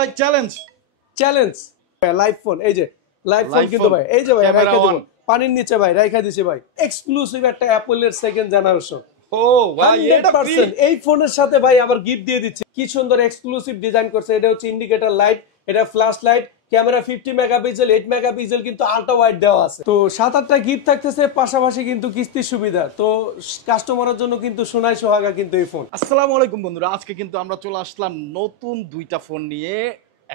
ভাই challenge challenge live phone, এই যে লাইভ ফোন কিন্তু ভাই, এই যে ভাই রাইখা দিব পানির নিচে ভাই, রাইখা দিছি ভাই, এক্সক্লুসিভ একটা অ্যাপলের সেকেন্ড জেনারেশন। ও ভাই এটা ফ্রি, 100% এই ফোনের সাথে ভাই আবার গিফট দিয়ে দিচ্ছে। কি সুন্দর এক্সক্লুসিভ ডিজাইন করছে। এটা হচ্ছে ইন্ডিকেটর লাইট, এটা flash light, camera 50 megapixel, 8 megapixel কিন্তু আল্ট্রা ওয়াইড দেওয়া আছে। তো 7-8টা গিফট থাকতেছে, পাশাপাশি কিন্তু কিস্তির সুবিধা। তো কাস্টমারের জন্য কিন্তু সোনায় সোহাগা কিন্তু এই ফোন। আসসালামু আলাইকুম বন্ধুরা, আজকে কিন্তু আমরা চলে আসলাম নতুন দুইটা ফোন নিয়ে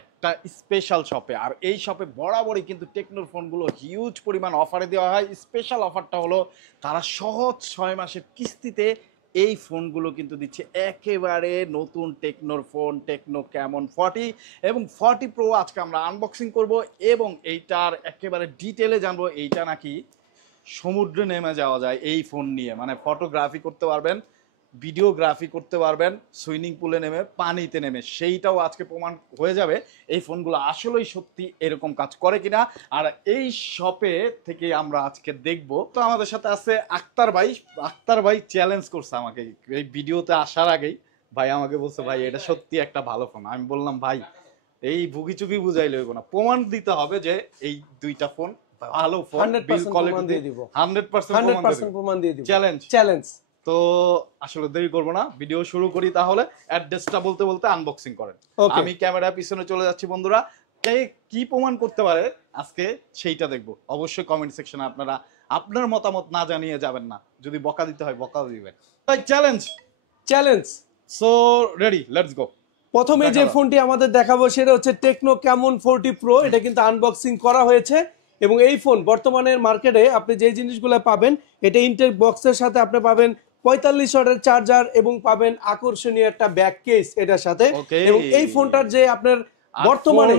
একটা স্পেশাল শপে। আর এই শপে বরাবরই কিন্তু টেকনোর ফোনগুলো হিউজ পরিমাণ অফারে দেওয়া হয়। স্পেশাল অফারটা হলো তারা সহজ 6 মাসের কিস্তিতে এই ফোনগুলো কিন্তু দিচ্ছে একেবারে নতুন টেকনোর ফোন, টেকনো ক্যামন 40 এবং 40 প্রো আজকে আমরা আনবক্সিং করব এবং এইটার একেবারে ডিটেলে জানবো। এইটা নাকি সমুদ্রে নেমে যাওয়া যায় এই ফোন নিয়ে, মানে ফটোগ্রাফি করতে পারবেন, ভিডিওগ্রাফি করতে পারবেন, সুইমিং পুলে নেমে, পানিতে নেমে, সেইটাও আজকে প্রমাণ হয়ে যাবে এই ফোনগুলো আসলেই সত্যি এরকম কাজ করে কিনা। আর এই শপে থেকে আমরা আজকে দেখব। তো আমাদের সাথে আছে আক্তার ভাই। আক্তার ভাই চ্যালেঞ্জ করছে আমাকে এই ভিডিওতে আসার আগেই। ভাই আমাকে বলছে ভাই এটা সত্যি একটা ভালো ফোন। আমি বললাম ভাই এই ভুগিচুগি বুঝাইলে হইব না, প্রমাণ দিতে হবে যে এই দুইটা ফোন ভালো ফোন, বিল কোয়ালিটি দিয়ে দিব, 100% প্রমাণ দিয়ে দিব। চ্যালেঞ্জ। তো আসলে দেরি করবো না, ভিডিও শুরু করি। তাহলে অ্যাড্রেসটা বলতে বলতে আনবক্সিং করেন, আমি ক্যামেরা পিছনে চলে যাচ্ছি। বন্ধুরা কে কি প্রমাণ করতে পারে আজকে সেইটা দেখবো। অবশ্যই কমেন্ট সেকশনে আপনারা আপনার মতামত না জানিয়ে যাবেন না, যদি বকা দিতে হয় বকাও দিবেন। তাই challenge. So ready, let's go. প্রথমে যে ফোনটি আমাদের দেখাবো সেটা হচ্ছে টেকনো ক্যামন 40 প্রো। এটা কিন্তু আনবক্সিং করা হয়েছে এবং এই ফোন বর্তমানের মার্কেটে আপনি যে জিনিসগুলো পাবেন, এটা ইনটেক বক্সের সাথে আপনি পাবেন 45 ওয়াটের চার্জার এবং পাবেন আকর্ষণীয় একটা ব্যাক কেস এটার সাথে। এবং এই ফোনটার যে আপনার বর্তমানে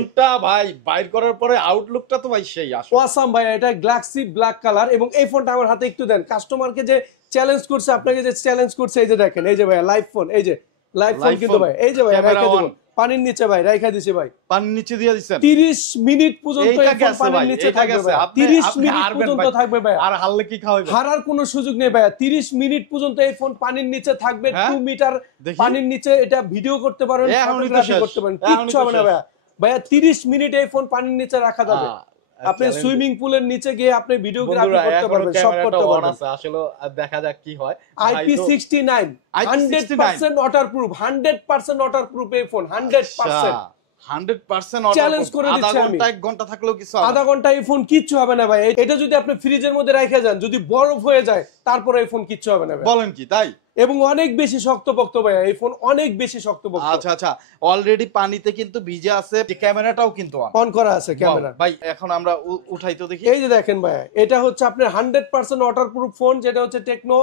ভাই বাইর করার পরে আউটলুকটা তো ভাই সেই অসাম ভাই, এটা গ্যালাক্সি ব্ল্যাক কালার। এবং এই ফোনটা আমার হাতে একটু দেন। কাস্টমারকে যে চ্যালেঞ্জ করছে, আপনাকে যে চ্যালেঞ্জ করছে, এই যে দেখেন, এই যে ভাই লাইভ ফোন, এই যে লাইভ ফোন কিন্তু ভাই, এই যে ভাই রাইখা দিব পানির নিচে ভাই, রাইখা দিছি ভাই, পানির নিচে দিয়ে দিছেন। 30 মিনিট পর্যন্ত এই ফোন পানির নিচে থাকবে ভাই, 30 মিনিট পর্যন্ত থাকবে ভাই। আর হারলে কি খাওয়াবে? হারার কোনো সুযোগ নেই ভাই, 30 মিনিট পর্যন্ত এই ফোন পানির নিচে থাকবে। 2 মিটার পানির নিচে এটা ভিডিও করতে পারবেন, ফটোগ্রাফি করতে পারবেন, কিচ্ছু হবে না ভাই। ভাইয়া 30 মিনিট এই ফোন পানির নিচে রাখা যাবে। আপনি সুইমিং পুলের নিচে গিয়ে আপনি ভিডিওগ্রাফি করতে পারবেন, সব করতে পারবেন। আসলে দেখা যাক কি হয়। IP69 100% ওয়াটারপ্রুফ, 100% ওয়াটারপ্রুফ এই ফোন, 100% চ্যালেঞ্জ করে দিচ্ছি আমি। 1 ঘন্টা থাকলেও কিছু হবে না, আধা ঘন্টা এই ফোন কিচ্ছু হবে না ভাই। এটা যদি আপনি ফ্রিজের মধ্যে রেখে যান, যদি বরফ হয়ে যায়, তারপরে এই ফোন কিচ্ছু হবে না ভাই। বলেন কি তাই? এবং অনেক বেশি শক্তপোক্ত ভাই এই ফোন, অনেক বেশি শক্তপোক্ত। আচ্ছা, অলরেডি পানিতে কিন্তু ভিজে আছে, ক্যামেরাটাও কিন্তু অন করা আছে ক্যামেরা। ভাই এখন আমরা উঠাই তো দেখি। এই যে দেখেন ভাই, এটা হচ্ছে আপনার 100% ওয়াটারপ্রুফ ফোন, যেটা হচ্ছে টেকনো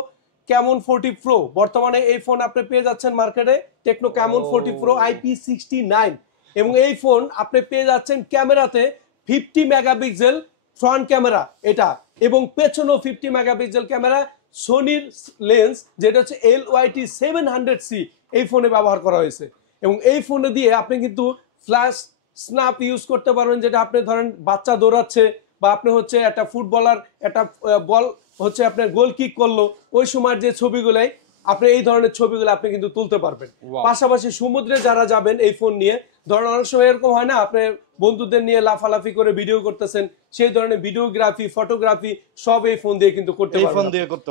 ক্যামন 40 প্রো। বর্তমানে এই ফোন আপনি পেয়ে যাচ্ছেন মার্কেটে, টেকনো ক্যামন 40 প্রো IP69। এবং এই ফোন আপনি পেয়ে যাচ্ছেন ক্যামেরাতে 50 মেগাপিক্সেল ফ্রন্ট ক্যামেরা এটা, এবং পেছনেও 50 মেগাপিক্সেল ক্যামেরা। সোনির লেন্স যেটা হচ্ছে LYT 700C এই ফোনে ব্যবহার করা হয়েছে। এবং এই ফোনে দিয়ে আপনি কিন্তু ফ্ল্যাশ স্ন্যাপ ইউজ করতে পারবেন, যেটা আপনি ধরেন বাচ্চা দৌড়াচ্ছে বা আপনি হচ্ছে একটা ফুটবলার একটা বল হচ্ছে আপনার গোল কিক করলো, ওই সময় যে ছবিগুলাই আপনি এই ধরনের ছবিগুলো আপনি কিন্তু তুলতে পারবেন। পাশাপাশি সমুদ্রে যারা যাবেন এই ফোন নিয়ে, ধরেন অনেক সময় এরকম হয় না, আপনি বন্ধুদের নিয়ে লাফালাফি করে ভিডিও করতেছেন, সেই ধরনের ভিডিওগ্রাফি, ফটোগ্রাফি সব এই ফোন দিয়ে কিন্তু করতে পারবেন,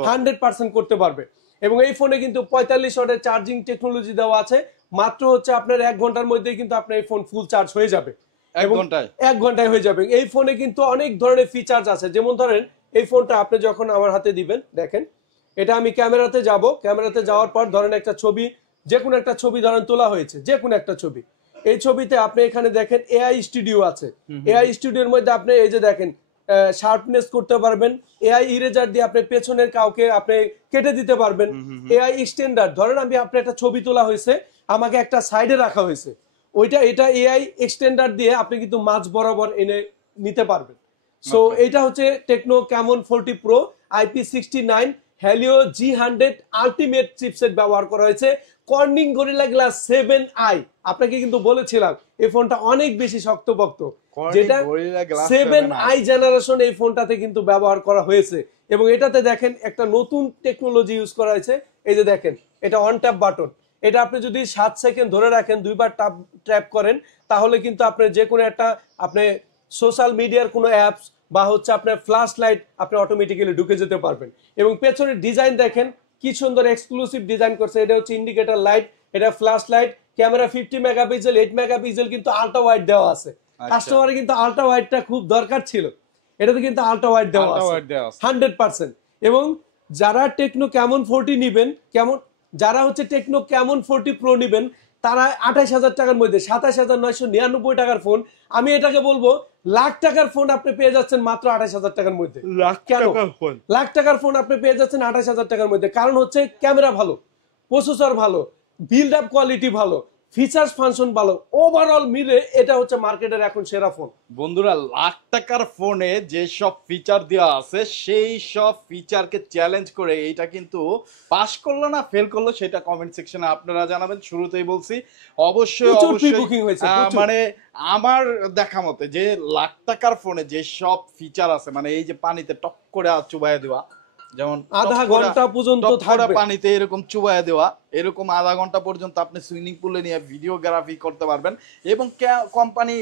100% করতে পারবে। এবং এই ফোনে কিন্তু 45 ওয়াটের চার্জিং টেকনোলজি দেওয়া আছে। মাত্র হচ্ছে আপনার 1 ঘন্টার মধ্যে কিন্তু আপনার এই ফোন ফুল চার্জ হয়ে যাবে। 1 ঘন্টায় হয়ে যাবে। এই ফোনে কিন্তু অনেক ধরনের ফিচার্স আছে। যেমন ধরেন এই ফোনটা আপনি যখন আমার হাতে দিবেন, দেখেন এটা আমি ক্যামেরাতে যাব, ক্যামেরাতে যাওয়ার পর ধরেন একটা ছবি, যে কোনো একটা ছবি ধরেন তোলা হয়েছে, যে কোনো একটা ছবি, এই ছবিতে আপনি এখানে দেখেন AI স্টুডিও আছে। AI স্টুডিওর মধ্যে আপনি এই যে দেখেন শার্পনেস করতে পারবেন, AI ইরেজার দিয়ে আপনি পেছনের কাউকে আপনি কেটে দিতে পারবেন। AI এক্সটেন্ডার, ধরেন আমি আপনি একটা ছবি তোলা হয়েছে, আমাকে একটা সাইডে রাখা হয়েছে, এটা AI এক্সটেন্ডার দিয়ে আপনি কিন্তু মাঝ বরাবর এনে নিতে পারবেন। সো এটা হচ্ছে techno Camon 40 pro IP69 Helio G100 ultimate chipset ব্যবহার করা হয়েছে। কর্নিং গরিলা গ্লাস 7i, আপনাকে কিন্তু বলেছিলাম এই ফোনটা অনেক বেশি শক্তপোক্ত, যেটা 7i জেনারেশন এই ফোনটাতে কিন্তু ব্যবহার করা হয়েছে। এবং এটাতে দেখেন একটা নতুন টেকনোলজি ইউজ করা হয়েছে। এই যে দেখেন, এটা অন ট্যাপ বাটন, এটা আপনি যদি 7 সেকেন্ড ধরে রাখেন, দুইবার ট্যাপ করেন, তাহলে কিন্তু আপনি যে কোনো একটা আপনি সোশ্যাল মিডিয়ার কোনো অ্যাপস বা হচ্ছে আপনার ফ্ল্যাশ লাইট আপনি অটোমেটিক্যালি ঢুকে যেতে পারবেন। এবং পেছনের ডিজাইন দেখেন কি সুন্দর এক্সক্লুসিভ ডিজাইন করছে। এটা হচ্ছে ইন্ডিকেটর লাইট, এটা flash light, camera 50 megapixel, 8 megapixel কিন্তু আল্ট্রা ওয়াইড দেওয়া আছে। কাস্টমারে কিন্তু আল্ট্রা ওয়াইডটা খুব দরকার ছিল, এটাতে কিন্তু আল্ট্রা ওয়াইড দেওয়া আছে 100%। এবং যারা টেকনো ক্যামন 40 নিবেন, যারা হচ্ছে টেকনো ক্যামন 40 প্রো নিবেন, তারা 28,000 টাকার মধ্যে 27,999 টাকার ফোন, আমি এটাকে বলবো লাখ টাকার ফোন আপনি পেয়ে যাচ্ছেন মাত্র 28,000 টাকার মধ্যে। লাখ টাকার ফোন আপনি পেয়ে যাচ্ছেন 28,000 টাকার মধ্যে। কারণ হচ্ছে ক্যামেরা ভালো, প্রসেসর ভালো, বিল্ড আপ কোয়ালিটি ভালো, ফিচার্স ফাংশন ভালো, ওভারঅল মিলে এটা হচ্ছে মার্কেটের এখন সেরা ফোন। বন্ধুরা, লাখ টাকার ফোনে যে সব ফিচার দেওয়া আছে সেই সব ফিচারকে চ্যালেঞ্জ করে এইটা কিন্তু পাস করলো না ফেল করলো সেটা কমেন্ট সেকশনে আপনারা জানাবেন। শুরুতেই বলছি অবশ্যই মানে আমার দেখা মতে যে লাখ টাকার ফোনে যে সব ফিচার আছে, মানে এই যে পানিতে টক করে চুবাইয়া দেওয়া, যেমন আধা ঘন্টা পর্যন্ত থাকবে পানিতে এরকম চুবাইয়া দেওয়া, এরকম আধা ঘন্টা পর্যন্ত আপনি সুইমিং পুলে নিয়ে ভিডিওগ্রাফি করতে পারবেন। এবং কোম্পানি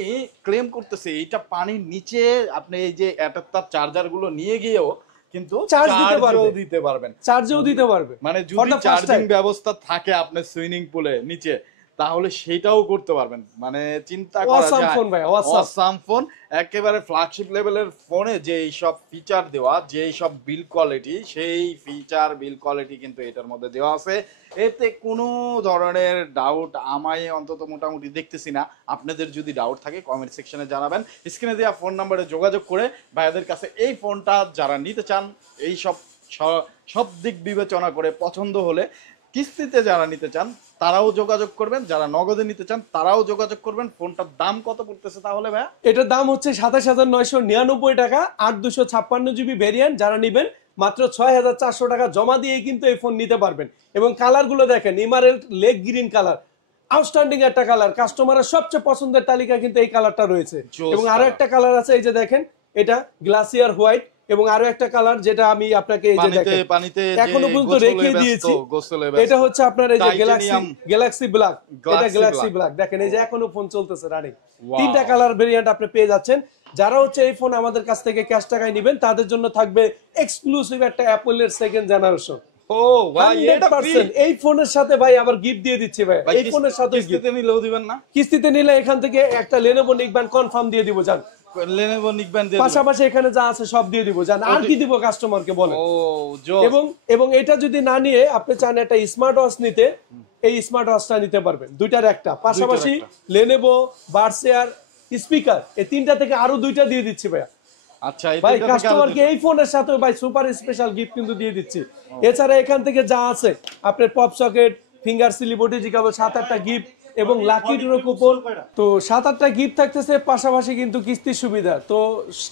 ক্লেম করতেছে এটা পানির নিচে আপনি এই যে অ্যাডাপ্টার চার্জার গুলো নিয়ে গিয়েও কিন্তু চার্জও দিতে পারবে। মানে যদি চার্জিং ব্যবস্থা থাকে আপনার সুইমিং পুলে নিচে, তাহলে সেটাও করতে পারবেন। মানে চিন্তা করা যায় অসাম ফোন, একেবারে ফ্ল্যাগশিপ লেভেলের ফোনে যে সব ফিচার দেওয়া, যে সব বিল কোয়ালিটি, সেই ফিচার বিল কোয়ালিটি কিন্তু এটার মধ্যে দেওয়া আছে। এতে কোনো ধরনের ডাউট আমি অন্তত মোটামুটি দেখতেছি না। আপনাদের যদি ডাউট থাকে কমেন্ট সেকশনে জানাবেন। স্ক্রিনে দেওয়া ফোন নাম্বারে যোগাযোগ করে ভাইয়াদের কাছে এই ফোনটা যারা নিতে চান, এই সব দিক বিবেচনা করে পছন্দ হলে কিস্তিতে যারা নিতে চান তারাও যোগাযোগ করবেন, যারা নগদে নিতে চান তারাও যোগাযোগ করবেন। ফোনটার দাম কত পড়তেছে তাহলে ভাইয়া? এটার দাম হচ্ছে 27,999 টাকা, 8/256 জিবি ভেরিয়েন্ট। যারা নিবেন মাত্র 6,400 টাকা জমা দিয়ে কিন্তু এই ফোন নিতে পারবেন। এবং কালার গুলো দেখেন, ইমারেল্ট লেগ গ্রিন কালার, আউটস্ট্যান্ডিং একটা কালার, কাস্টমারের সবচেয়ে পছন্দের তালিকা কিন্তু এই কালারটা রয়েছে। এবং আরো একটা কালার আছে, এই যে দেখেন, এটা গ্লাসিয়ার হোয়াইট। এবং আরো একটা কালার যেটা আমি আপনাকে এই যে দেখেন এখনো পর্যন্ত রেখে দিয়েছি, এটা হচ্ছে আপনার এই যে গ্যালাক্সি ব্ল্যাক। এটা গ্যালাক্সি ব্ল্যাক দেখেন, এই যে এখনো ফোন চলতেছে রানিং। 3টা কালার ভেরিয়েন্ট আপনি পেয়ে যাচ্ছেন। যারা হচ্ছে এই ফোন আমাদের কাছ থেকে ক্যাশ টাকায় নেবেন, তাদের জন্য থাকবে এক্সক্লুসিভ একটা অ্যাপলের 2nd জেনারেশন। ও ভাই, এটা 100% এই ফোনের সাথে ভাই আবার গিফট দিয়ে দিচ্ছি ভাই। এই ফোনের সাথে কিস্তিতে নিলেও দিবেন না? কিস্তিতে নিলে এখান থেকে একটা Lenovo নিকব্যান্ড কনফার্ম দিয়ে দিব জান। Lenovo নিকব্যান্ড দিয়ে পাশাপাশি এখানে যা আছে সব দিয়ে দিব জান। আর কি দিব কাস্টমারকে বলেন? ও জোস। এবং এটা যদি না নিয়ে আপনি চান একটা স্মার্ট ওয়াচ নিতে, এই স্মার্ট ওয়াচটা নিতে পারবেন, দুইটার একটা। পাশাপাশি Lenovo বাডস এয়ার স্পিকার, এই 3টা থেকে আরো 2টা দিয়ে দিচ্ছি ভাই। আচ্ছা, ভাই কাস্টমারকে এই ফোনের সাথে ভাই সুপার স্পেশাল গিফট কিন্তু দিয়ে দিচ্ছি। এছাড়া এখান থেকে যা আছে আপনার pop socket, finger slip, OTG cable, 7-8টা গিফট এবং লাকি ড্র কুপন, তো 7-8টা গিফট থাকতেছে। পাশাপাশি কিন্তু কিস্তির সুবিধা, তো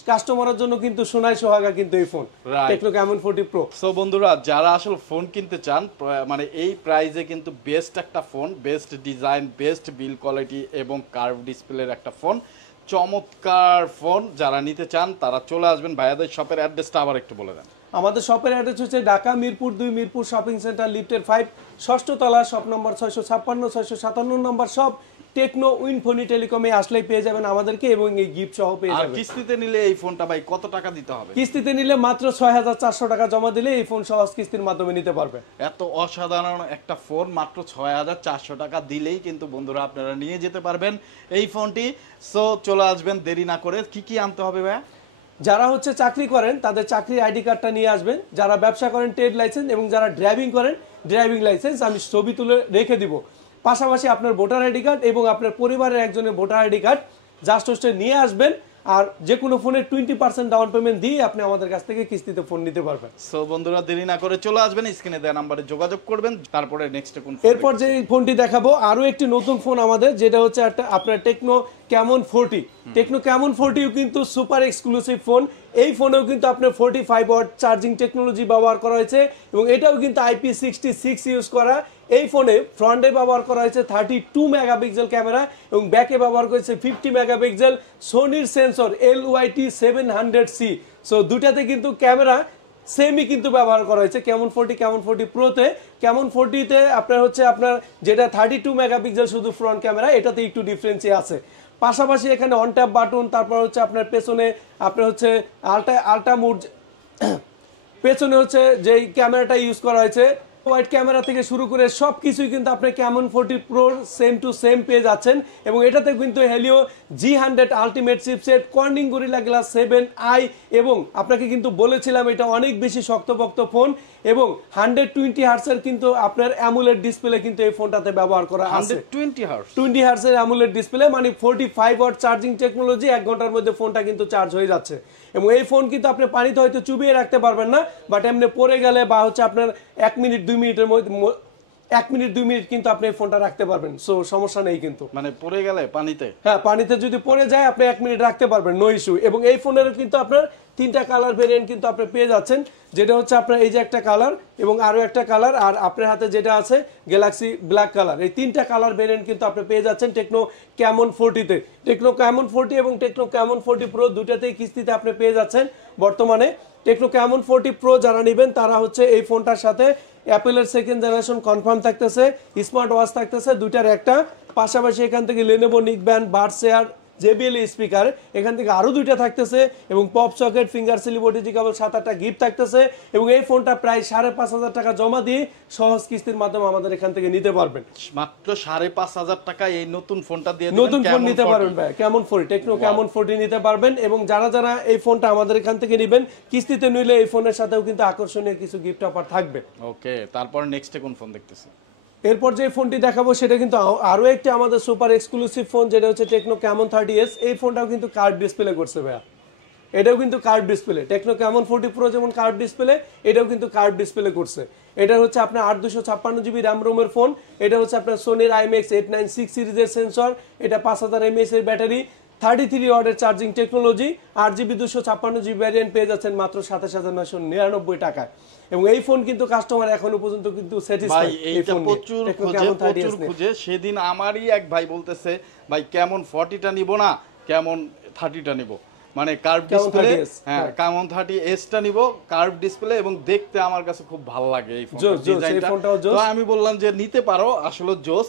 কাস্টমারের জন্য কিন্তু সোনাই সোহাগা কিন্তু এই phone techno Camon 40 pro. So বন্ধুরা, যারা আসলে ফোন কিনতে চান, মানে এই প্রাইসে কিন্তু বেস্ট একটা ফোন, বেস্ট ডিজাইন, বেস্ট বিল কোয়ালিটি এবং কার্ভ ডিসপ্লের একটা ফোন, চমৎকার ফোন। যারা নিতে চান তারা চলে আসবেন। ভাইয়াদের শপের অ্যাড্রেসটা আবার একটু বলে দেন। আমাদের শপের অ্যাড্রেস হচ্ছে ঢাকা মিরপুর 2, মিরপুর শপিং সেন্টার, লিফটের 5, 6ষ্ঠ তলা, শপ নম্বর 656, 657 নম্বর শপ। টেকনো উইনফোনি টেলিকমে আসলেই পেয়ে যাবেন আমাদেরকে এবং এই গিফট সহ পেয়ে যাবেন। আর কিস্তিতে নিলে এই ফোনটা ভাই কত টাকা দিতে হবে? কিস্তিতে নিলে মাত্র 6,400 টাকা জমা দিলে এই ফোন সহজ কিস্তির মাধ্যমে নিতে পারবেন। এত অসাধারণ একটা ফোন মাত্র 6,400 টাকা দিলেই কিন্তু বন্ধুরা আপনারা নিয়ে যেতে পারবেন এই ফোনটি। সো চলে আসবেন দেরি না করে। কি কি আনতে হবে ভাইয়া? যারা হচ্ছে চাকরি করেন তাদের চাকরির আইডি কার্ডটা নিয়ে আসবেন, যারা ব্যবসা করেন ট্রেড লাইসেন্স, এবং যারা ড্রাইভিং করেন ড্রাইভিং লাইসেন্স আমি ছবি তুলে রেখে দিব। পাশাপাশি আপনার ভোটার আইডি কার্ড এবং আপনার পরিবারের একজনের ভোটার আইডি কার্ড জাস্ট হোস্টে নিয়ে আসবেন। আর যে কোনো ফোনে 20% ডাউন পেমেন্ট দিয়ে আপনি আমাদের কাছ থেকে কিস্তিতে ফোন নিতে পারবেন। সো বন্ধুরা, দেরি না করে চলে আসবেন, স্ক্রিনে দেওয়া নম্বরে যোগাযোগ করবেন। তারপরে নেক্সট কোন এরপর যে ফোনটি দেখাবো আরো একটি নতুন ফোন আমাদের, যেটা হচ্ছে একটা আপনার টেকনো ক্যামন 40। টেকনো ক্যামন 40 কিন্তু সুপার এক্সক্লুসিভ ফোন। এই ফোনেও কিন্তু আপনার 45 ওয়াট চার্জিং টেকনোলজি ব্যবহার করা হয়েছে এবং এটাও কিন্তু IP66 ইউজ করা। এই ফোনে ফ্রন্টে ব্যবহার করা হয়েছে 32 মেগাপিক্সেল ক্যামেরা এবং ব্যাকে ব্যবহার করেছে 50 মেগাপিক্সেল সোনির সেন্সর LYT 700C। সো দুটাতে কিন্তু ক্যামেরা সেমই কিন্তু ব্যবহার করা হয়েছে ক্যামন 40 ক্যামন 40 প্রোতে। ক্যামন 40 তে আপনার হচ্ছে আপনার যেটা 32 মেগাপিক্সেল শুধু ফ্রন্ট ক্যামেরা, এটাতে একটু ডিফারেন্সই আছে। পাশাপাশি এখানে অন ট্যাপ বাটন, তারপর হচ্ছে আপনার পেছনে আপনার হচ্ছে আলট্রা মোড, পেছনে হচ্ছে যে ক্যামেরাটা ইউজ করা হয়েছে ওয়াইড ক্যামেরা থেকে শুরু করে সবকিছুই কিন্তু আপনি Camon 40 pro same to same পেয়ে যাচ্ছেন। এবং এটাতে কিন্তু Helio G100 ultimate chipset, Corning gorilla glass 7i, এবং আপনাকে কিন্তু বলেছিলাম এটা অনেক বেশি শক্তপোক্ত ফোন, এবং 120 হার্টজের কিন্তু আপনার অ্যামুলেট ডিসপ্লে কিন্তু এই ফোনটাতে ব্যবহার করা আছে। 20 হার্টজের অ্যামুলেট ডিসপ্লে, মানে 45 ওয়াট চার্জিং টেকনোলজি, 1 ঘন্টার মধ্যে ফোনটা কিন্তু চার্জ হয়ে যাচ্ছে। এবং এই ফোন কিন্তু আপনি পানিতে হয়তো চুবিয়ে রাখতে পারবেন না, বাট এমনি পড়ে গেলে বা হচ্ছে আপনার 1 মিনিট 2 মিনিটের মধ্যে 1 মিনিট 2 মিনিট কিন্তু আপনি ফোনটা রাখতে পারবেন, সো সমস্যা নেই কিন্তু। মানে পড়ে গেলে পানিতে, হ্যাঁ পানিতে যদি পড়ে যায় আপনি 1 মিনিট রাখতে পারবেন, নো ইস্যু। এবং এই ফোনের কিন্তু আপনার 3টা কালার ভেরিয়েন্ট কিন্তু আপনি পেয়ে যাচ্ছেন, যেটা হচ্ছে আপনার এই যে একটা কালার এবং আরো একটা কালার, আর আপনার হাতে যেটা আছে গ্যালাক্সি ব্ল্যাক কালার, এই 3টা কালার ভেরিয়েন্ট কিন্তু আপনি পেয়ে যাচ্ছেন টেকনো ক্যামন 40 তে। টেকনো ক্যামন 40 এবং টেকনো ক্যামন 40 প্রো দুটাতেই কিস্তিতে আপনি পেয়ে যাচ্ছেন বর্তমানে। টেকনো ক্যামন 40 প্রো যারা নেবেন তারা হচ্ছে এই ফোনটার সাথে অ্যাপেলের 2nd জেনারেশন কনফার্ম থাকতেছে, স্মার্ট ওয়াচ থাকতেছে দুইটার একটা, পাশাপাশি এখান থেকে Lenovo neckband, buds air, JBL speaker এখান থেকে আরো দুইটা থাকতেছে, এবং pop socket, finger slip, OTG cable 7-8টা গিফট থাকতেছে। এবং এই ফোনটা প্রায় 5,500 টাকা জমা দিয়ে সহজ কিস্তির মাধ্যমে আমাদের এখান থেকে নিতে পারবেন। মাত্র 5,500 টাকা এই নতুন ফোনটা দিয়ে নতুন ফোন নিতে পারবেন ভাই, ক্যামন 40, টেকনো ক্যামন 40 নিতে পারবেন। এবং যারা যারা এই ফোনটা আমাদের এখান থেকে নেবেন কিস্তিতে নিলে এই ফোনের সাথেও কিন্তু আকর্ষণীয় কিছু গিফট অফার থাকবে। ওকে, তারপর নেক্সটে কোন ফোন দেখতেছি? এরপর যে ফোনটি দেখাবো সেটা কিন্তু আরো একটা আমাদের সুপার এক্সক্লুসিভ ফোন, যেটা হচ্ছে টেকনো ক্যামন 30s। এই ফোনটাও কিন্তু কার্ভ ডিসপ্লে করছে ভাইয়া, এটাও কিন্তু curve display. Techno Camon 40 pro যেমন কার্ভ ডিসপ্লে, এটাও কিন্তু কার্ভ ডিসপ্লে করছে। এটা হচ্ছে আপনার 8/256 জিবি র্যাম রোমের ফোন। এটা হচ্ছে আপনার সোনির IMX 896 সিরিজের সেন্সর, এটা 5000 mAh এর ব্যাটারি, 33 ওয়াটের charging technology, 8GB 256GB variant পেয়ে যাচ্ছেন মাত্র 27,999 টাকায়। এবং এই ফোন কিন্তু কাস্টমার এখনো পর্যন্ত কিন্তু স্যাটিসফাইড। এইটা প্রচুর খুঁজে সেদিন আমারই এক ভাই বলতেছে ভাই ক্যামন 40টা নিব না ক্যামন 30টা নিব, মানে কার্ভ ডিসপ্লে, হ্যাঁ ক্যামন 30s টা নিব, কার্ভ ডিসপ্লে, এবং দেখতে আমার কাছে খুব ভালো লাগে এই ফোনটা। তো আমি বললাম যে নিতে পারো, আসলে জোস।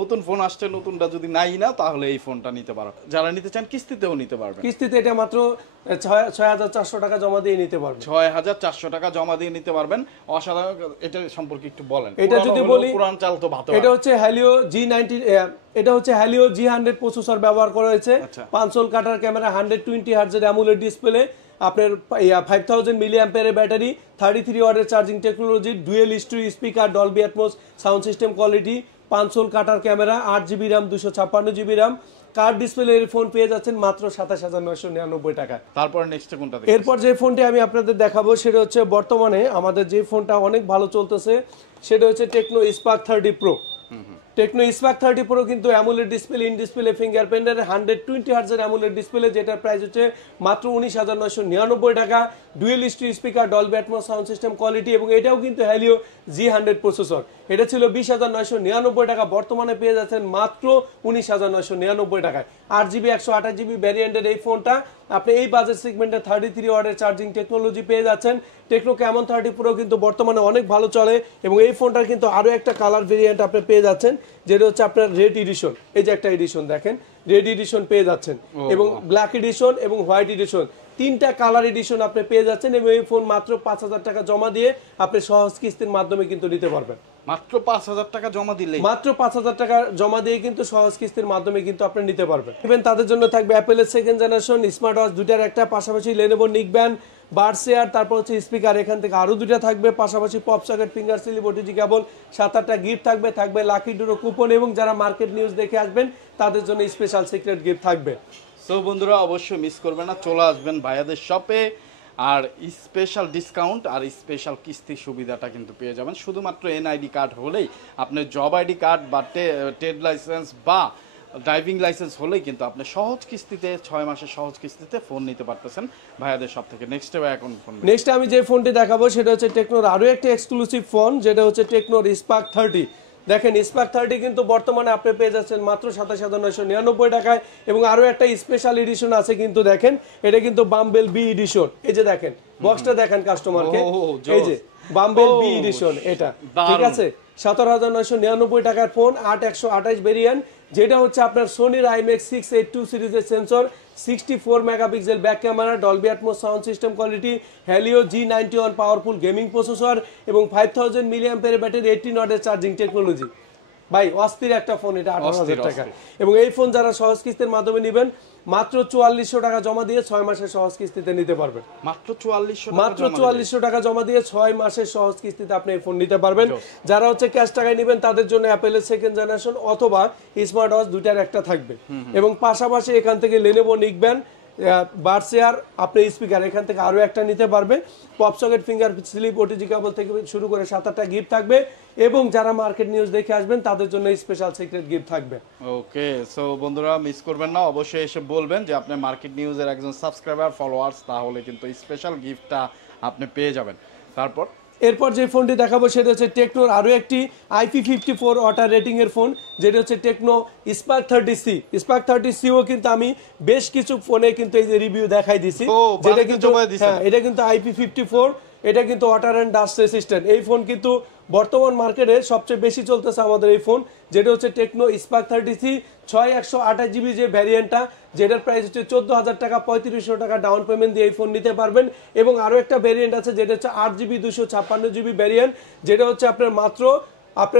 নতুন ফোন আসছে, নতুনটা যদি নাই না তাহলে এই ফোনটা নিতে পারো। যারা নিতে চান কিস্তিতেও নিতে পারবেন। কিস্তিতে এটা মাত্র 6,400 টাকা জমা দিয়ে নিতে পারবেন। 6,400 টাকা জমা দিয়ে নিতে পারবেন। অসাধারণ। এটা সম্পর্কে একটু বলেন। এটা যদি বলি, পুরান চাল তো ভাত। এটা হচ্ছে হ্যালিও G90, এটা হচ্ছে হ্যালিও G100 প্রসেসর ব্যবহার করা হয়েছে, 5 হোল কাটার ক্যামেরা, 120 হার্টজের অ্যামোলেড ডিসপ্লে, আপনার 5000 মিলিঅ্যাম্পিয়ারের ব্যাটারি, 33 ওয়াটের charging technology, dual stereo speaker, Dolby Atmos sound system quality, 5 hole cutter camera, 8GB RAM, 256GB RAM, curve display এর ফোন পেয়ে যাচ্ছেন মাত্র 27,999 টাকায়। তারপর নেক্সট কোনটা দেখব? এরপর যে ফোনটি আমি আপনাদের দেখাবো সেটা হচ্ছে বর্তমানে আমাদের যে ফোনটা অনেক ভালো চলতেছে সেটা হচ্ছে Tecno Spark 30 pro. Tecno Spark 30 pro কিন্তু অ্যামোলেড ডিসপ্লে, ইন ডিসপ্লে ফিঙ্গারপ্রিন্টের, 120 হার্টজের অ্যামোলেড ডিসপ্লে, যেটার প্রাইস হচ্ছে মাত্র 19,999 টাকা, dual stereo speaker, Dolby Atmos sound system quality, এবং এটাও কিন্তু হ্যালিও G100 প্রসেসর। এটা ছিল 20,999 টাকা, বর্তমানে পেয়ে যাচ্ছেন মাত্র 19,999 টাকায়। 8GB 128GB ভ্যারিয়েন্টের এই ফোনটা আপনি এই বাজেট সেগমেন্টে 33 ওয়াটের চার্জিং টেকনোলজি পেয়ে যাচ্ছেন। টেকনো ক্যামন 30 প্রো কিন্তু বর্তমানে অনেক ভালো চলে, এবং এই ফোনটার কিন্তু আরো একটা কালার ভেরিয়েন্ট আপনি পেয়ে যাচ্ছেন, যেটা হচ্ছে আপনার রেড এডিশন। এই যে একটা এডিশন দেখেন, রেড এডিশন পেয়ে যাচ্ছেন, এবং ব্ল্যাক এডিশন এবং হোয়াইট এডিশন, 3টা কালার এডিশন আপনি পেয়ে যাচ্ছেন। এবং এই ফোন মাত্র 5,000 টাকা জমা দিয়ে আপনি সহজ কিস্তির মাধ্যমে কিন্তু নিতে পারবেন। মাত্র 5,000 টাকা জমা দিলে, মাত্র 5,000 টাকা জমা দিয়ে কিন্তু সহজ কিস্তির মাধ্যমে কিন্তু আপনি নিতে পারবেন। ইভেন তাদের জন্য থাকবে অ্যাপেলের 2nd জেনারেশন স্মার্ট ওয়াচ দুইটার একটা, পাশাপাশি লেনোভো নিকব্যান্ড, বাডস এয়ার, তারপর হচ্ছে স্পিকার এখান থেকে আরো দুইটা থাকবে, পাশাপাশি pop socket, finger slip, OTG cable, 7-8টা গিফট থাকবে লাকি ড্র কুপন, এবং যারা মার্কেট নিউজ দেখে আসবেন তাদের জন্য স্পেশাল সিক্রেট গিফট থাকবে। সো বন্ধুরা অবশ্যই মিস করবেন না, চলে আসবেন ভাইয়াদের শপে, আর স্পেশাল ডিসকাউন্ট আর স্পেশাল কিস্তি সুবিধাটা কিন্তু পেয়ে যাবেন। শুধুমাত্র এনআইডি কার্ড হলেই, আপনার জব আইডি কার্ড বা ট্রেড লাইসেন্স বা ড্রাইভিং লাইসেন্স হলেই কিন্তু আপনি সহজ কিস্তিতে 6 মাসের সহজ কিস্তিতে ফোন নিতে পারতেছেন ভাইয়াদের সব থেকে। নেক্সট এখন ফোন, নেক্সট আমি যে ফোনটি দেখাবো সেটা হচ্ছে টেকনোর আরো একটা এক্সক্লুসিভ ফোন, যেটা হচ্ছে টেকনোর স্পার্ক 30। দেখেন স্পার্ক 30 কিন্তু বর্তমানে আপনি পেয়ে যাচ্ছেন মাত্র 27,999 টাকায়, এবং আরো একটা স্পেশাল এডিশন আছে কিন্তু দেখেন, এটা কিন্তু বাম্বেল বি এডিশন। এই যে দেখেন বক্সটা দেখেন কাস্টমারকে, এই যে বাম্বেল বি এডিশন, এটা ঠিক আছে 17,999 টাকার ফোন, 8128 ভেরিয়েন্ট, যেটা হচ্ছে আপনার সোনির IMX 682 সিরিজের sensor, 64 megapixel back camera, Dolby Atmos sound system quality, Helio G91 powerful gaming processor এবং 5000 মিলিঅ্যাম্পিয়ারের ব্যাটারি, 18 ওয়াটের চার্জিং টেকনোলজি। ভাই অস্থির একটা ফোন, এটা 18,000 টাকা। এবং এই ফোন যারা সহজ কিস্তির মাধ্যমে নেবেন মাত্র 4400 টাকা জমা দিয়ে 6 মাসের সহজ কিস্তিতে নিতে পারবেন। মাত্র 4400 টাকা জমা দিয়ে 6 মাসের সহজ কিস্তিতে আপনি এই ফোন নিতে পারবেন। যারা হচ্ছে ক্যাশ টাকায় নেবেন তাদের জন্য অ্যাপেলের সেকেন্ড জেনারেশন অথবা স্মার্ট ওয়াচ দুইটার একটা থাকবে, এবং পাশাপাশি এখান থেকে লেনোভো নিকবেন বার্সেয়ার আপনি স্পিকার এখান থেকে আরো একটা নিতে পারবে। Pop socket, finger slip, OTG cable থেকে শুরু করে 7-8টা গিফট থাকবে, এবং যারা মার্কেট নিউজ দেখে আসবেন তাদের জন্য স্পেশাল সিক্রেট গিফট থাকবে। ওকে, সো বন্ধুরা মিস করবেন না, অবশ্যই এসে বলবেন যে আপনি মার্কেট নিউজের একজন সাবস্ক্রাইবার ফলোয়ার্স, তাহলে কিন্তু স্পেশাল গিফটটা আপনি পেয়ে যাবেন। তারপর এরপর যে ফোনটি দেখাবো সেটা হচ্ছে টেকনোর আরো একটি IP54 ওয়াটার রেটিং এর ফোন, যেটা হচ্ছে Tecno spark 30C। Spark 30C ও কিন্তু আমি বেশ কিছু ফোনে কিন্তু এই যে রিভিউ দেখাই দিছি, যেটা কিন্তু হ্যাঁ এটা কিন্তু IP54, এটা কিন্তু ওয়াটার এন্ড ডাস্ট রেসিস্ট্যান্ট। এই ফোন কিন্তু বর্তমান মার্কেটে সবচেয়ে বেশি চলতেছে আমাদের এই ফোন, যেটা হচ্ছে টেকনো স্পার্ক 30C 6128GB যে ভ্যারিয়েন্টটা, যেটার প্রাইস হচ্ছে 14,000 টাকা। 3500 টাকা ডাউন পেমেন্ট দিয়ে এই ফোন নিতে পারবেন। এবং আরো একটা ভ্যারিয়েন্ট আছে যেটা হচ্ছে 8GB 256GB ভ্যারিয়েন্ট, যেটা হচ্ছে আপনার মাত্র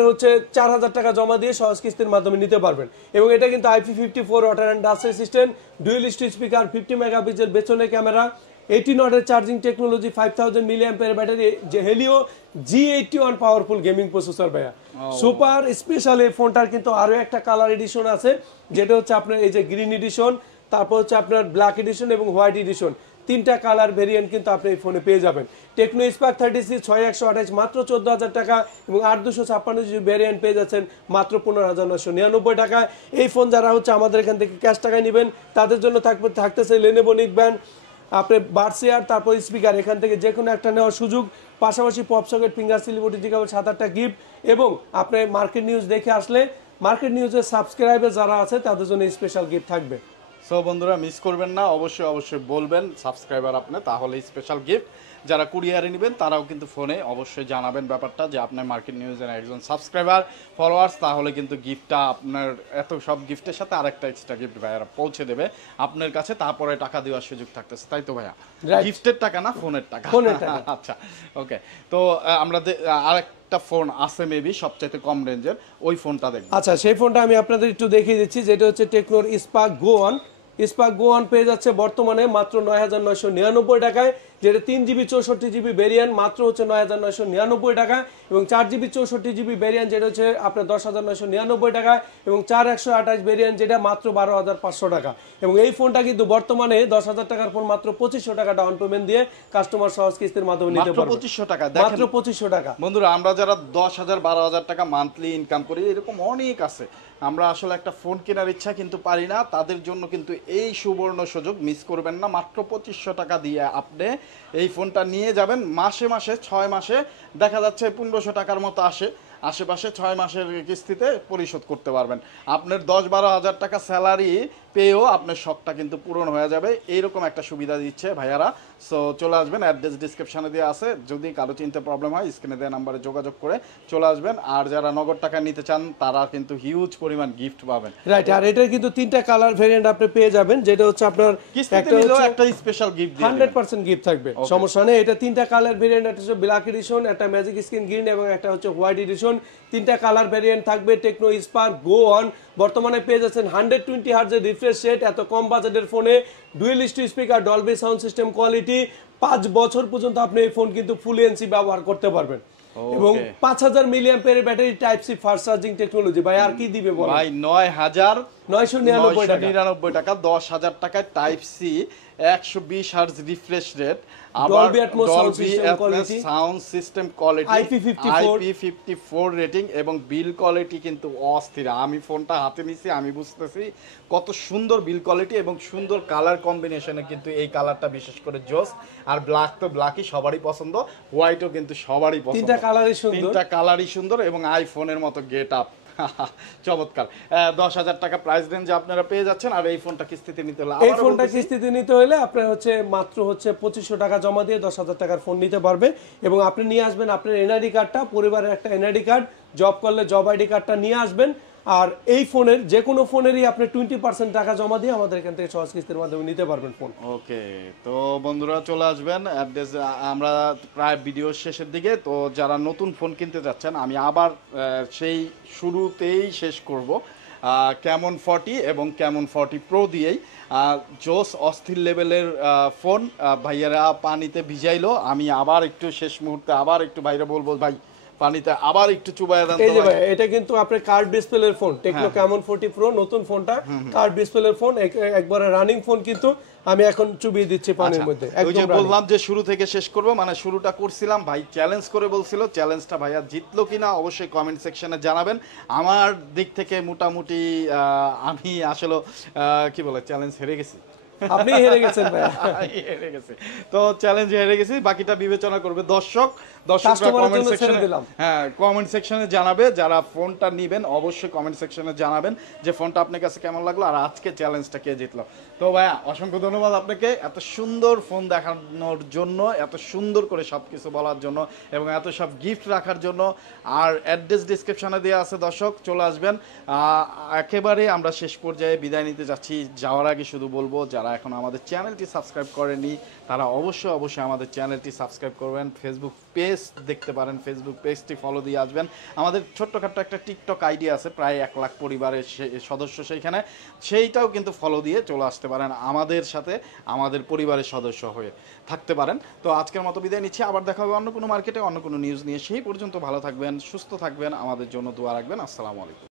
হচ্ছে 4000 টাকা জমা দিয়ে সহজ কিস্তির মাধ্যমে নিতে পারবেন। এবং এটা কিন্তু IP54 water and dust resistant, dual speaker, 50 megapixel পেছনে ক্যামেরা, 18 ওয়াটের চার্জিং টেকনোলজি, 5000 মিলিঅ্যাম্পিয়ার ব্যাটারি, যে Helio G81 powerful gaming processor. ভাইয়া সুপার স্পেশাল এই ফোনটার কিন্তু আরো একটা কালার এডিশন আছে, যেটা হচ্ছে আপনার এই যে গ্রিন এডিশন, তারপর হচ্ছে আপনার ব্ল্যাক এডিশন এবং হোয়াইট এডিশন, তিনটা কালার ভেরিয়েন্ট কিন্তু আপনি এই ফোনে পেয়ে যাবেন। টেকনো স্পার্ক 30C 6128 মাত্র 14,000 টাকা, এবং 8256GB ভ্যারিয়েন্ট পেয়ে যাচ্ছেন মাত্র 15,999 টাকা। এই ফোন যারা হচ্ছে আমাদের এখান থেকে ক্যাশ টাকায় নেবেন তাদের জন্য থাকতেছে লেনোভো নিকবেন, আপনি বার্সিয়ার, তারপর স্পিকার এখান থেকে যে কোনো একটা নেওয়ার সুযোগ, পাশাপাশি pop socket, finger slip, OTG cable 7-8টা গিফট, এবং আপনি মার্কেট নিউজ দেখে আসলে মার্কেট নিউজের সাবস্ক্রাইবার যারা আছে তাদের জন্য স্পেশাল গিফট থাকবে। সো বন্ধুরা মিস করবেন না, অবশ্যই বলবেন সাবস্ক্রাইবার আপনি, তাহলে স্পেশাল গিফট। যারা কুরিয়ারে নেবেন তারাও কিন্তু ফোনে অবশ্যই জানাবেন ব্যাপারটা যে আপনার মার্কেট নিউজের একজন সাবস্ক্রাইবার ফলোয়ার্স, তাহলে কিন্তু গিফটটা আপনার এত সব গিফটের সাথে আরেকটা এক্সট্রা গিফট ভাইয়ারা পৌঁছে দেবে আপনার কাছে, তারপরে টাকা দেওয়ার সুযোগ থাকতেছে, তাই তো ভাইয়া? গিফটের টাকা না, ফোনের টাকা। আচ্ছা ওকে, তো আমরা আরেকটা ফোন আছে মেবি সবচাইতে কম রেঞ্জের, ওই ফোনটা দেখব। আচ্ছা সেই ফোনটা আমি আপনাদের একটু দেখিয়ে দিচ্ছি, যেটা হচ্ছে টেকনোর স্পার্ক গো 1। স্পার্ক গো 1 পেয়ে যাচ্ছে বর্তমানে মাত্র 9,999 টাকায়, যেটা 3GB 64GB ভেরিয়েন্ট মাত্র হচ্ছে 9,999 টাকা, এবং 4GB 64GB ভেরিয়েন্ট যেটা হচ্ছে আপনার 10,999 টাকা, এবং 4128 ভেরিয়েন্ট যেটা মাত্র 12,500 টাকা। এবং এই ফোনটা কিন্তু বর্তমানে 10,000 টাকার ফোন মাত্র 2500 টাকা ডাউন পেমেন্ট দিয়ে কাস্টমার সহজ কিস্তির মাধ্যমে নিতে পারবে। 2500 টাকা, মাত্র 2500 টাকা। বন্ধুরা আমরা যারা 10,000 12,000 টাকা মান্থলি ইনকাম করি, এরকম অনেক আছে, আমরা আসলে একটা ফোন কেনার ইচ্ছা কিন্তু পারি না, তাদের জন্য কিন্তু এই সুবর্ণ সুযোগ মিস করবেন না। মাত্র 2500 টাকা দিয়ে আপনি এই ফোনটা নিয়ে যাবেন, মাসে 6 মাসে দেখা যাচ্ছে 1500 টাকার মতো আশেপাশে 6 মাসের কিস্তিতে পরিশোধ করতে পারবেন। আপনার 10-12 হাজার টাকা স্যালারি পেয়েও আপনার শখটা কিন্তু পূরণ হয়ে যাবে, এইরকম একটা সুবিধা দিচ্ছে ভাইয়ারা। সো চলে আসবেন, অ্যাড্রেস ডিসক্রিপশনে দেওয়া আছে, যদি কারো চিনতে প্রবলেম হয় স্ক্রিনে দেওয়া নাম্বারে যোগাযোগ করে চলে আসবেন। আর যারা নগদ টাকা নিতে চান তারা কিন্তু হিউজ পরিমাণ গিফট পাবেন। রাইট, আর এটার কিন্তু তিনটা কালার ভেরিয়েন্ট আপনি পেয়ে যাবেন, যেটা হচ্ছে আপনার একটা স্পেশাল গিফট দিয়ে 100% গিফট থাকবে, সমস্যা নেই। এটা তিনটা কালার ভেরিয়েন্ট, একটা হচ্ছে ব্ল্যাক এডিশন, একটা ম্যাজিক স্ক্রিন গ্রিন, এবং একটা হচ্ছে হোয়াইট এডিশন। তিনটা কালার ভেরিয়েন্ট থাকবে। টেকনো স্পার্ক গো 1 বর্তমানে পেয়ে যাচ্ছেন 120 হার্টজের রিফ্রেশ রেট, এত কম বাজেটের ফোনে dual speaker, Dolby sound system quality, 5 বছর পর্যন্ত আপনি এই ফোন কিন্তু ফুল এনসি ব্যবহার করতে পারবেন, এবং 5000 মিলিঅ্যাম্পিয়ারের battery, type C fast charging technology. ভাই আর কি দিবে বলেন? ভাই 9,999 টাকা, 10,000 টাকায় type C 120 hertz refresh rate, আবার Dolby Atmos sound Dolby system Atmos quality, sound system quality, IP54 IP54 rating এবং বিল কোয়ালিটি কিন্তু অস্থির। আমি ফোনটা হাতে নিছি, আমি বুঝতেছি কত সুন্দর বিল কোয়ালিটি এবং সুন্দর কালার কম্বিনেশনে, কিন্তু এই কালারটা বিশেষ করে জোস। আর ব্ল্যাক তো ব্ল্যাকই সবারই পছন্দ, হোয়াইটও কিন্তু সবারই পছন্দ, তিনটা কালারই সুন্দর, তিনটা কালারই সুন্দর এবং আইফোনের মতো গেট আপ চমৎকার। 10,000 টাকা প্রাইস রেঞ্জে আপনারা পেয়ে যাচ্ছেন। আর এই ফোনটা কিস্তিতে নিতে হলে, এই ফোনটা কিস্তিতে নিতে হলে আপনার হচ্ছে মাত্র হচ্ছে 2500 টাকা জমা দিয়ে 10,000 টাকার ফোন নিতে পারবেন। এবং আপনি নিয়ে আসবেন আপনার এনআইডি কার্ডটা, পরিবারের একটা এনআইডি কার্ড, জব করলে জব আইডি কার্ডটা নিয়ে আসবেন। আর এই ফোনের যে কোনো ফোনেরই আপনি 20% টাকা জমা দিয়ে আমাদের এখান থেকে সহজ কিস্তির মাধ্যমে নিতে পারবেন ফোন। ওকে, তো বন্ধুরা চলে আসবেন অ্যাড্রেস, আমরা প্রায় ভিডিও শেষের দিকে। তো যারা নতুন ফোন কিনতে যাচ্ছেন, আমি আবার সেই শুরুতেই শেষ করব ক্যামন 40 এবং ক্যামন 40 প্রো দিয়েই। জোস অস্থির লেভেলের ফোন, ভাইয়ারা পানিতে ভিজাইলো, আমি আবার একটু শেষ মুহূর্তে আবার একটু ভাইরা বলবো, ভাই পানিতে আবার একটু চুবাইয়া দেন। এই যে ভাই, এটা কিন্তু আপনার কার্ড ডিসপ্লের ফোন, টেকনো ক্যামন 40 প্রো নতুন ফোনটা, কার্ড ডিসপ্লের ফোন, একবারে রানিং ফোন। কিন্তু আমি এখন চুবিয়ে দিচ্ছি পানির মধ্যে, ওই যে একদম বললাম যে শুরু থেকে শেষ করব, মানে শুরুটা করছিলাম ভাই চ্যালেঞ্জ করে বলছিল, চ্যালেঞ্জটা ভাইয়া জিতলো কিনা অবশ্যই কমেন্ট সেকশনে জানাবেন। আমার দিক থেকে মোটামুটি আমি আসলে কি বলে চ্যালেঞ্জ হেরে গেছি। আপনি হেরে গেছেন ভাই, হেরে গেছে, তো চ্যালেঞ্জ হেরে গেছি, বাকিটা বিবেচনা করবে দর্শকরা। কাস্টমারের কমেন্ট জন্য ছেড়ে সেকশনে, দিলাম। হ্যাঁ কমেন্ট সেকশনে জানাবে, যারা ফোনটা নেবেন অবশ্যই কমেন্ট সেকশনে জানাবেন যে ফোনটা আপনার কাছে কেমন লাগলো আর আজকে চ্যালেঞ্জটা কে জিতলো। তো ভাইয়া অসংখ্য ধন্যবাদ আপনাকে এত সুন্দর ফোন দেখানোর জন্য, এত সুন্দর করে সব কিছু বলার জন্য এবং এত সব গিফট রাখার জন্য। আর অ্যাড্রেস ডিসক্রিপশনে দেওয়া আছে, দর্শক চলে আসবেন। একেবারে আমরা শেষ পর্যায়ে বিদায় নিতে যাচ্ছি, যাওয়ার আগে শুধু বলবো যারা এখন আমাদের চ্যানেলটি সাবস্ক্রাইব করেনি তারা অবশ্যই আমাদের চ্যানেলটি সাবস্ক্রাইব করবেন। ফেসবুক পেজ দেখতে পারেন, ফেসবুক পেজটি ফলো দিয়ে আসবেন। আমাদের ছোট্টখাট্ট একটা টিকটক আইডি আছে, প্রায় 1 লাখ পরিবারের সদস্য সেইখানে, সেইটাও কিন্তু ফলো দিয়ে চলে আসতে পারেন আমাদের সাথে, আমাদের পরিবারের সদস্য হয়ে থাকতে পারেন। তো আজকের মতো বিদায় নিচ্ছি, আবার দেখা হবে অন্য কোনো মার্কেটে অন্য কোনো নিউজ নিয়ে। সেই পর্যন্ত ভালো থাকবেন, সুস্থ থাকবেন, আমাদের জন্য দোয়া রাখবেন। আসসালামু আলাইকুম।